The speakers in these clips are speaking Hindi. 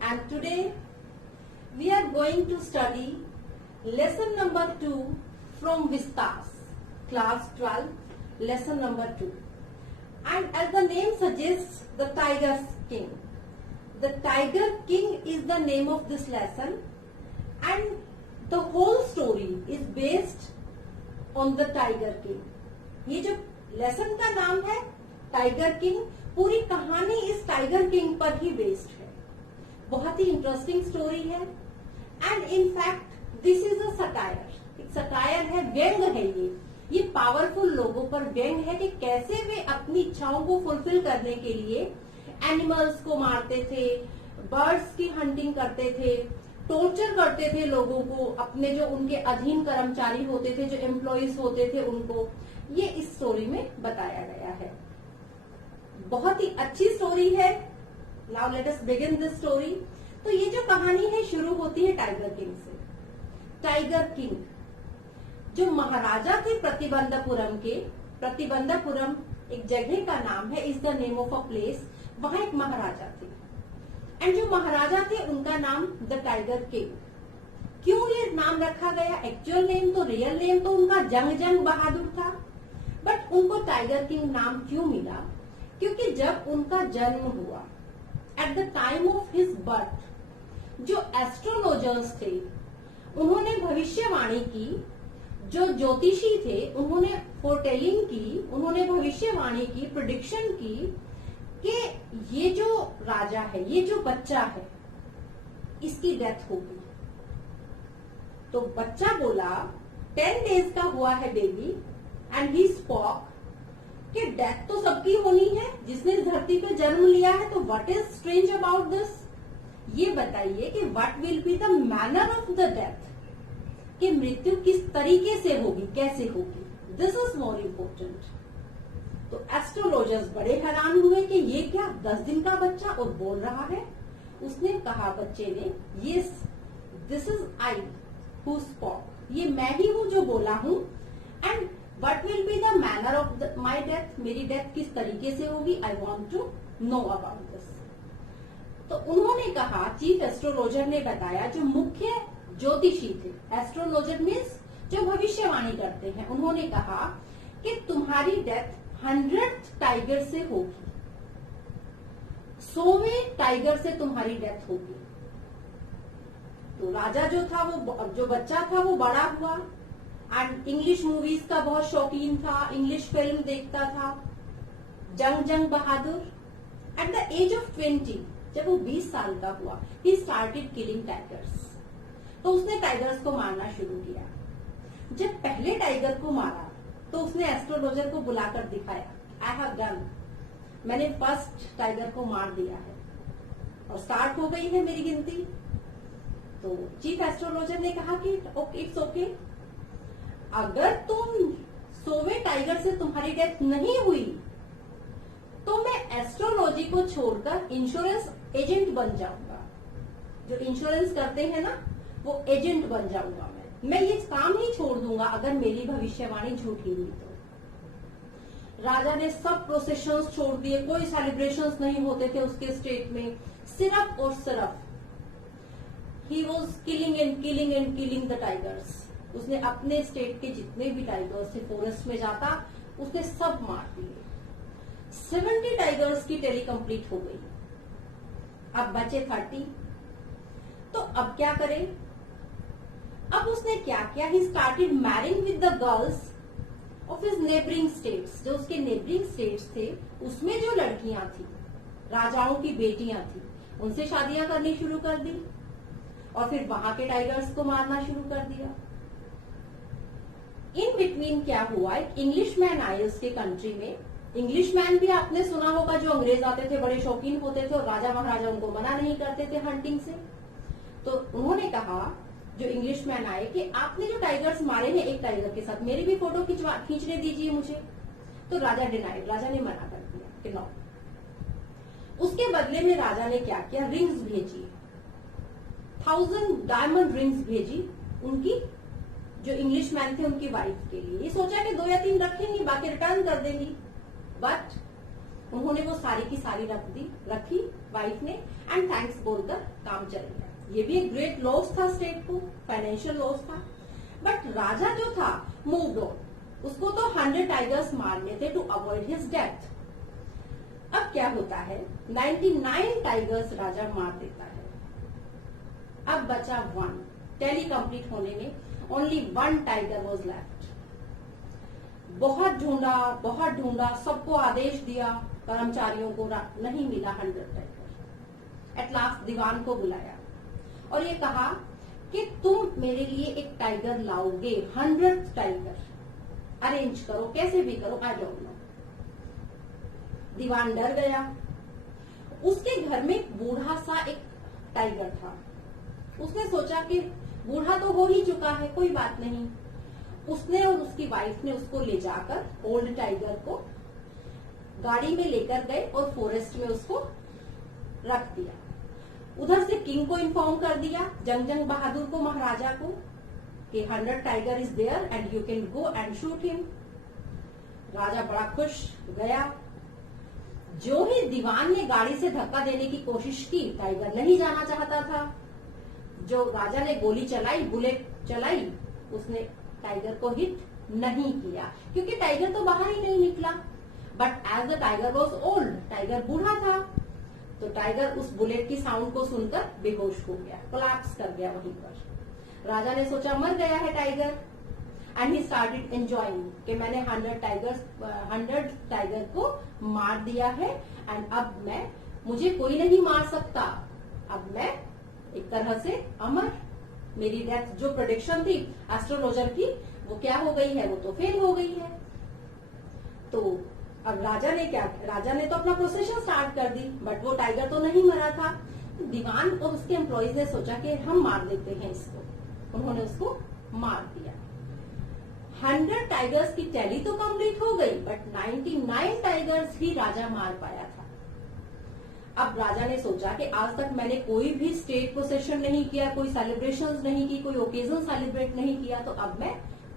and today we are going to study lesson number 2 from Vistas, class 12, lesson number 2. And as the name suggests, the Tiger King. The Tiger King is the name of this lesson, and the whole story is based on the Tiger King. ये जो लेसन का नाम है टाइगर किंग, पूरी कहानी इस टाइगर किंग पर ही बेस्ड है. बहुत ही इंटरेस्टिंग स्टोरी है and in fact this is a satire. एक सटायर है, व्यंग है. ये पावरफुल लोगों पर व्यंग है कि कैसे वे अपनी इच्छाओं को फुलफिल करने के लिए एनिमल्स को मारते थे, बर्ड्स की हंटिंग करते थे, टॉर्चर करते थे लोगों को, अपने जो उनके अधीन कर्मचारी होते थे, जो एम्प्लॉइज होते थे उनको. ये इस स्टोरी में बताया गया है. बहुत ही अच्छी स्टोरी है. Now let us begin this story. तो ये जो कहानी है शुरू होती है टाइगर किंग से. टाइगर किंग जो महाराजा थे प्रतिबंधपुरम के, प्रतिबंधपुरम एक जगह का नाम है, is the name of a place. वहां एक महाराजा थे एंड जो महाराजा थे उनका नाम द टाइगर किंग. क्यों ये नाम रखा गया? एक्चुअल नेम तो, रियल नेम तो उनका जंग बहादुर था, बट उनको टाइगर किंग नाम क्यों मिला? क्योंकि जब उनका जन्म हुआ, at the time of his birth, जो एस्ट्रोलॉजर्स थे उन्होंने भविष्यवाणी की, जो ज्योतिषी थे उन्होंने फोरटेलिंग की, उन्होंने भविष्यवाणी की, प्रेडिक्शन की कि ये जो राजा है, ये जो बच्चा है, इसकी डेथ होगी. तो बच्चा बोला, 10 डेज का हुआ है बेबी, एंड ही स्पॉक कि डेथ तो सबकी होनी है, जिसने इस धरती पे जन्म लिया है. तो what is strange about this? ये बताइए कि what will be the manner of the death, कि मृत्यु किस तरीके से होगी, कैसे होगी. This is more important. तो एस्ट्रोलॉजर्स बड़े हैरान हुए कि ये क्या, 10 दिन का बच्चा और बोल रहा है. उसने कहा बच्चे ने, yes this is I who spoke, ये मैं ही हूं जो बोला हूं. And what will be the manner of my death, मेरी डेथ किस तरीके से होगी, I want to know about this. तो उन्होंने कहा, चीफ एस्ट्रोलॉजर ने बताया, जो मुख्य ज्योतिषी थे, एस्ट्रोलॉजर मीन्स जो भविष्यवाणी करते हैं, उन्होंने कहा कि तुम्हारी डेथ 100th टाइगर से होगी, 100वें टाइगर से तुम्हारी डेथ होगी. तो राजा जो था, वो जो बच्चा था वो बड़ा हुआ एंड इंग्लिश मूवीज का बहुत शौकीन था, इंग्लिश फिल्म देखता था, जंग बहादुर. एट द एज ऑफ 20, जब वो 20 साल का हुआ, ही स्टार्टेड किलिंग टाइगर्स. तो उसने टाइगर्स को मारना शुरू किया. जब पहले टाइगर को मारा तो उसने एस्ट्रोलॉजर को बुलाकर दिखाया, आई हैव डन, मैंने फर्स्ट टाइगर को मार दिया है और स्टार्ट हो गई है मेरी गिनती. तो चीफ एस्ट्रोलॉजर ने कहा कि ओके, इट्स ओके, अगर तुम 100वें टाइगर से तुम्हारी डेथ नहीं हुई तो मैं एस्ट्रोलॉजी को छोड़कर इंश्योरेंस एजेंट बन जाऊंगा. जो इंश्योरेंस करते हैं ना, वो एजेंट बन जाऊंगा. मैं ये काम ही छोड़ दूंगा अगर मेरी भविष्यवाणी झूठी हुई तो. राजा ने सब प्रोसेशंस छोड़ दिए, कोई सेलिब्रेशंस नहीं होते थे उसके स्टेट में, सिर्फ और सिर्फ he was killing and killing and killing the tigers. उसने अपने स्टेट के जितने भी टाइगर्स थे, फॉरेस्ट में जाता, उसने सब मार दिए. 70 टाइगर्स की टेली कंप्लीट हो गई. अब बचे 30. तो अब क्या करें? अब उसने क्या किया, he started marrying with the girls of his neighbouring states. जो उसके नेबरिंग स्टेट्स थे उसमें जो लड़कियां थी, राजाओं की बेटियां थी, उनसे शादियां करनी शुरू कर दी और फिर वहां के टाइगर्स को मारना शुरू कर दिया. इन बिटवीन क्या हुआ, एक इंग्लिश मैन आए उसके कंट्री में. इंग्लिश मैन भी आपने सुना होगा, जो अंग्रेज आते थे बड़े शौकीन होते थे और राजा महाराजा उनको मना नहीं करते थे हंटिंग से. तो उन्होंने कहा, जो इंग्लिश मैन आए, कि आपने जो टाइगर्स मारे हैं एक टाइगर के साथ, मेरी भी फोटो खींचने दीजिए मुझे. तो राजा डिनाइड, राजा ने मना कर दिया कि नो. उसके बदले में राजा ने क्या किया, रिंग्स भेजी, 1000 डायमंड रिंग्स भेजी उनकी, जो इंग्लिश मैन थे उनकी वाइफ के लिए. ये सोचा कि 2 या 3 रखेंगी, बाकी रिटर्न कर देंगी. बट उन्होंने वो सारी की सारी रखी वाइफ ने, एंड थैंक्स बोलकर काम चल गया। ये भी एक ग्रेट लॉस था स्टेट को, फाइनेंशियल लॉस था। बट राजा जो था मूव्ड ऑन, उसको तो 100 टाइगर्स मारने थे टू अवॉइड हिज डेथ। अब क्या होता है, 99 टाइगर्स राजा मार देता है। अब बचा 1, टैली कंप्लीट होने में ओनली 1 टाइगर वॉज लेफ्ट। बहुत ढूंढा, सबको आदेश दिया, कर्मचारियों को नहीं मिला 100 टाइगर। एट लास्ट दीवान को बुलाया और ये कहा कि तुम मेरे लिए एक टाइगर लाओगे, 100 टाइगर अरेंज करो, कैसे भी करो, आई डोंट नो। दीवान डर गया। उसके घर में एक बूढ़ा सा एक टाइगर था। उसने सोचा कि बूढ़ा तो हो ही चुका है, कोई बात नहीं। उसने और उसकी वाइफ ने उसको ले जाकर ओल्ड टाइगर को गाड़ी में लेकर गए और फॉरेस्ट में उसको रख दिया। उधर से किंग को इन्फॉर्म कर दिया, जंग बहादुर को, महाराजा को, कि 100 tiger is there and you can go and shoot him. राजा बड़ा खुश गया। जो ही दीवान ने गाड़ी से धक्का देने की कोशिश की, टाइगर नहीं जाना चाहता था। जो राजा ने गोली चलाई, बुलेट चलाई, उसने टाइगर को हिट नहीं किया, क्योंकि टाइगर तो बाहर ही नहीं निकला। But as the tiger was old, tiger बूढ़ा था, तो टाइगर उस बुलेट की साउंड को सुनकर बेहोश हो गया, कोलैप्स कर गया वहीं पर। राजा ने सोचा मर गया है tiger, and he started enjoying कि मैंने 100 टाइगर को मार दिया है, एंड अब मुझे कोई नहीं मार सकता। अब मैं एक तरह से अमर, मेरी डेथ जो प्रेडिक्शन थी एस्ट्रोलॉजर की, वो क्या हो गई है, वो तो फेल हो गई है। तो अब राजा ने तो अपना प्रोसेशन स्टार्ट कर दी, बट वो टाइगर तो नहीं मरा था। तो दीवान और उसके एम्प्लॉइज ने सोचा कि हम मार देते हैं इसको। उन्होंने उसको मार दिया। 100 टाइगर्स की टैली तो कंप्लीट हो गई, बट 99 टाइगर्स ही राजा मार पाया था। अब राजा ने सोचा कि आज तक मैंने कोई भी स्टेट प्रोसेशन नहीं किया, कोई सेलिब्रेशंस नहीं की, कोई ओकेजन सेलिब्रेट नहीं किया, तो अब मैं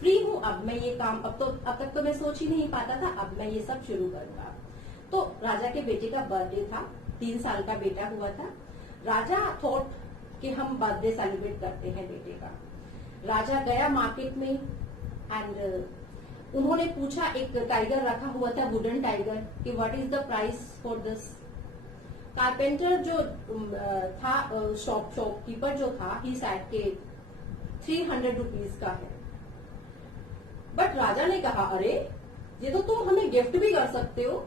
फ्री हूं। अब मैं ये काम अब तक तो मैं सोच ही नहीं पाता था, अब मैं ये सब शुरू करूंगा। तो राजा के बेटे का बर्थडे था, 3 साल का बेटा हुआ था। राजा थॉट कि हम बर्थडे सेलिब्रेट करते हैं बेटे का। राजा गया मार्केट में एंड उन्होंने पूछा, एक टाइगर रखा हुआ था, वुडन टाइगर, कि what is the price for this. Carpenter जो था, शॉपकीपर जो था, ही सेड के 300 रुपीज का है। बट राजा ने कहा, अरे ये तो तुम हमें गिफ्ट भी कर सकते हो,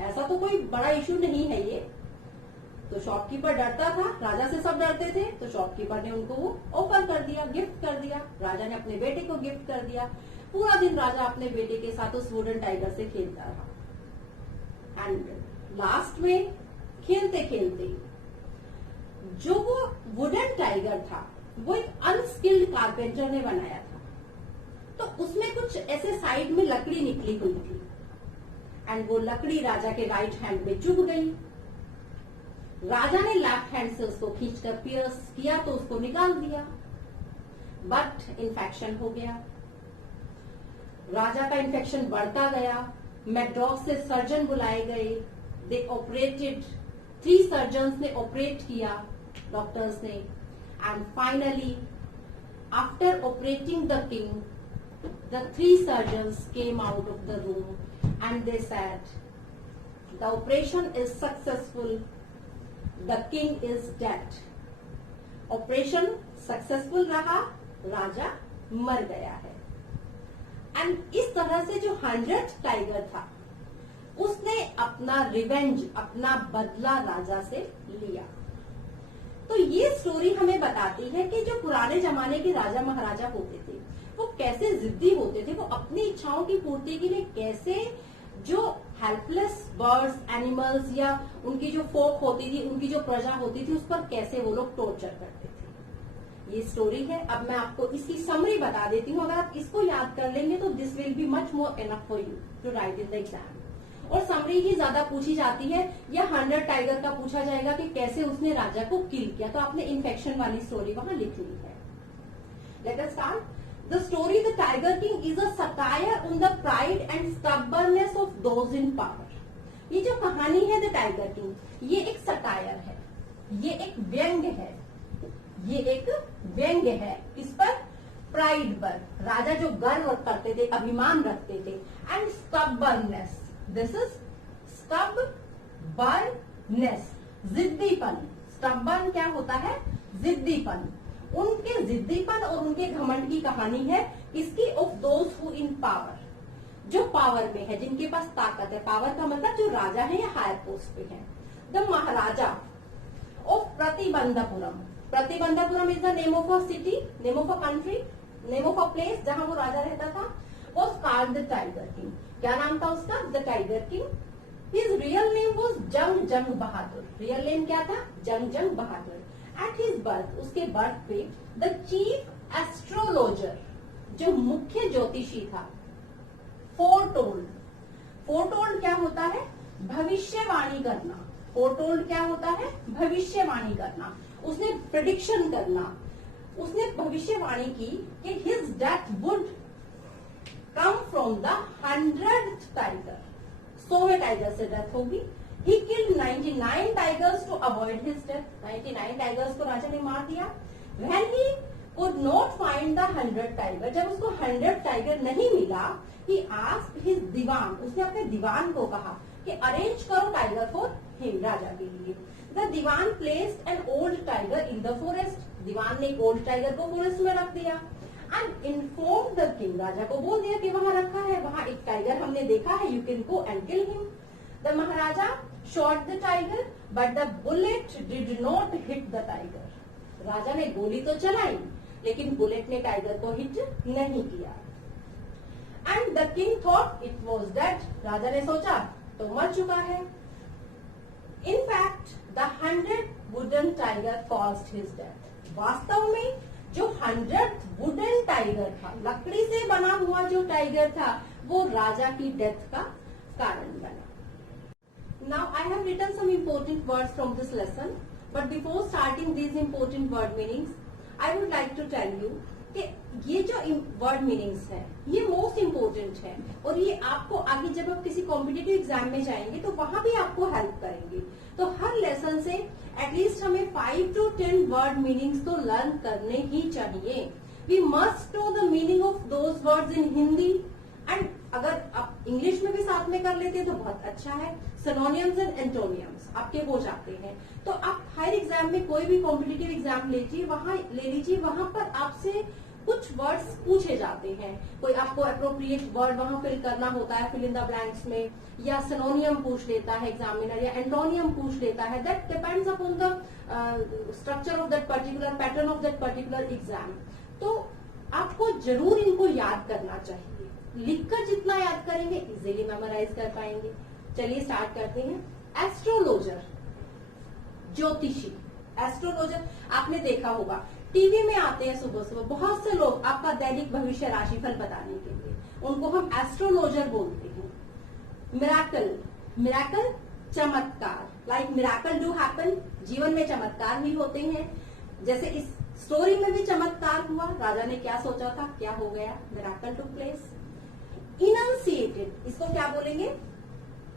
ऐसा तो कोई बड़ा इशू नहीं है ये। तो शॉपकीपर डरता था, राजा से सब डरते थे, तो शॉपकीपर ने उनको वो ऑफर कर दिया, गिफ्ट कर दिया। राजा ने अपने बेटे को गिफ्ट कर दिया। पूरा दिन राजा अपने बेटे के साथ उस वुडन टाइगर से खेलता रहा। एंड लास्ट में खेलते खेलते जो वो वुडन टाइगर था, वो एक अनस्किल्ड कारपेंटर ने बनाया था। तो उसमें कुछ ऐसे साइड में लकड़ी निकली हुई थी, एंड वो लकड़ी राजा के राइट हैंड में चुभ गई। राजा ने लेफ्ट हैंड से उसको खींचकर पियर्स किया तो उसको निकाल दिया, बट इन्फेक्शन हो गया। राजा का इन्फेक्शन बढ़ता गया। मैड्रॉस से सर्जन बुलाए गए। दे ऑपरेटेड, 3 सर्जन्स ने ऑपरेट किया, डॉक्टर्स ने, and finally after operating the king, the 3 surgeons came out of the room and they said, the operation is successful, the king is dead. Operation successful रहा, राजा मर गया है। एंड इस तरह से जो 100 टाइगर था, उसने अपना रिवेंज, अपना बदला राजा से लिया। तो ये स्टोरी हमें बताती है कि जो पुराने जमाने के राजा महाराजा होते थे, वो कैसे जिद्दी होते थे, वो अपनी इच्छाओं की पूर्ति के लिए कैसे जो हेल्पलेस बर्ड्स, एनिमल्स या उनकी जो फोक होती थी, उनकी जो प्रजा होती थी, उस पर कैसे वो लोग टॉर्चर करते थे। ये स्टोरी है। अब मैं आपको इसकी समरी बता देती हूँ। अगर आप इसको याद कर लेंगे तो this will be much more enough for you to write in the exam. और समरी ही ज्यादा पूछी जाती है, या 100 टाइगर का पूछा जाएगा कि कैसे उसने राजा को किल किया, तो आपने इन्फेक्शन वाली स्टोरी वहां लिख ली है। Let us start. The story The Tiger King is a satire on the pride and stubbornness of those in power. ये जो कहानी है द टाइगर किंग, ये एक सटायर है, ये एक व्यंग्य है, ये एक व्यंग्य है। इस पर प्राइड पर, राजा जो गर्व करते थे, अभिमान रखते थे, and stubbornness, this is stubbornness, जिद्दीपन। स्टबर्न क्या होता है? जिद्दीपन। उनके जिद्दीपन और उनके घमंड की कहानी है इसकी, of those who in power, जो पावर में है, जिनके पास ताकत है। पावर का मतलब जो राजा है या हायर पोस्ट पे है। The Maharaja of Pratibandapuram, Pratibandapuram is the name of a city, name of a country, name of a place जहां वो राजा रहता था। Was called the tiger king, क्या नाम था उसका? The tiger king. His real name was जंग जंग बहादुर, रियल नेम क्या था? जंग जंग बहादुर। एट हिज बर्थ, उसके बर्थ पे, द चीफ एस्ट्रोलॉजर, जो मुख्य ज्योतिषी था, फोरटोल्ड। फोरटोल्ड क्या होता है? भविष्यवाणी करना। फोरटोल्ड क्या होता है? भविष्यवाणी करना। उसने प्रेडिक्शन करना, उसने भविष्यवाणी की कि his death would come from the 100th tiger, 100वें टाइगर से डेथ होगी। He killed 99 tigers to avoid his death, 99 tigers को राजा ने मार दिया। When he could not find the 100th tiger, जब उसको 100th टाइगर नहीं मिला, ही आस्क्ड हिज दीवान, उसने अपने दीवान को कहा कि अरेंज करो टाइगर फॉर हिम, राजा के लिए। The Dewan placed an old tiger in the forest, दीवान ने एक ओल्ड टाइगर को फॉरेस्ट में रख दिया। एंड इन्फॉर्म द किंग, राजा को बोल दिया कि वहां रखा है, वहां एक टाइगर हमने देखा है, you can go and kill him. The Maharaja shot the tiger but the bullet did not hit the tiger, राजा ने गोली तो चलाई लेकिन बुलेट ने टाइगर को हिट नहीं किया। And the king thought it was dead, राजा ने सोचा तो मर चुका है। In fact the 100th wooden tiger caused his death, वास्तव में जो 100th वुडन टाइगर था, लकड़ी से बना हुआ जो टाइगर था, वो राजा की डेथ का कारण बना। Now I have written some important words from this lesson, but before starting these important word meanings I would like to tell you कि ये जो वर्ड मीनिंग्स है ये मोस्ट इम्पोर्टेंट है, और ये आपको आगे जब आप किसी कॉम्पिटिटिव एग्जाम में जाएंगे तो वहां भी आपको हेल्प करेंगे। तो हर लेसन से एटलीस्ट हमें 5 to 10 वर्ड मीनिंग्स तो लर्न करने ही चाहिए। We must know the meaning of those words in Hindi, and अगर आप इंग्लिश में भी साथ में कर लेते हैं तो बहुत अच्छा है। सिनोनियम्स एंड एंटोनियम्स आपके हो जाते हैं। तो आप हायर एग्जाम में कोई भी कॉम्पिटिटिव एग्जाम ले लीजिए, वहां पर आपसे कुछ वर्ड्स पूछे जाते हैं। कोई आपको अप्रोप्रिएट वर्ड वहां फिल करना होता है, फिल इन द ब्लैंक्स में, या सिनोनियम पूछ लेता है एग्जामिनर, या एंटोनियम पूछ लेता है। That depends upon the structure of that particular pattern of that particular exam. तो आपको जरूर इनको याद करना चाहिए, लिखकर जितना याद करेंगे इजीली मेमोराइज कर पाएंगे। चलिए स्टार्ट करते हैं। एस्ट्रोलॉजर, ज्योतिषी। एस्ट्रोलॉजर आपने देखा होगा, टीवी में आते हैं सुबह सुबह बहुत से लोग आपका दैनिक भविष्य राशिफल बताने के लिए, उनको हम एस्ट्रोलॉजर बोलते हैं। मिराकल, मिराकल चमत्कार, लाइक मिराकल डू हैपन, जीवन में चमत्कार भी होते हैं। जैसे इस स्टोरी में भी चमत्कार हुआ, राजा ने क्या सोचा था, क्या हो गया, मिराकल टुक प्लेस। इनंसिएटेड, इसको क्या बोलेंगे?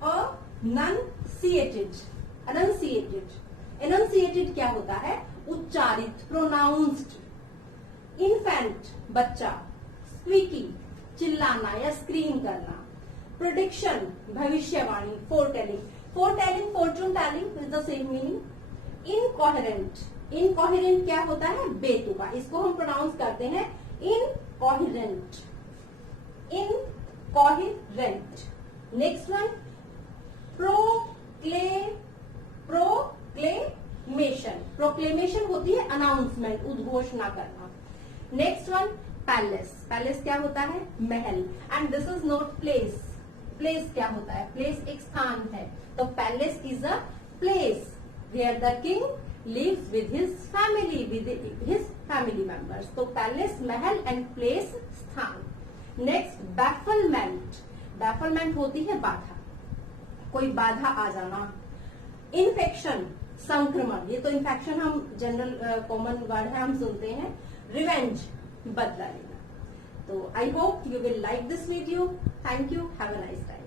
अनंसिएटेड, अनंसिएटेड। एनंसिएटेड क्या होता है? उच्चारित, प्रोनाउंस्ड। इन्फेंट, बच्चा। स्क्वीकी, चिल्लाना या स्क्रीम करना। प्रेडिक्शन, भविष्यवाणी, foretelling. Foretelling, fortune telling is the same meaning. Incoherent, incoherent क्या होता है? बेतुका, इसको हम प्रोनाउंस करते हैं incoherent, incoherent. Next one, proclamation, proclamation होती है अनाउंसमेंट, उद्घोषणा करना। नेक्स्ट वन, पैलेस, पैलेस क्या होता है? महल। And this is not place, place क्या होता है? प्लेस एक स्थान है, तो palace is a place where the king lives with his family, with his family members. तो पैलेस, महल, एंड प्लेस स्थान। नेक्स्ट, बैफलमेंट, बैफलमेंट होती है बाधा, कोई बाधा आ जाना। इन्फेक्शन, संक्रमण, ये तो इन्फेक्शन हम जनरल कॉमन वर्ड है, हम सुनते हैं। रिवेंज, बदला लेना। तो I hope you will like this video. Thank you, have a nice time.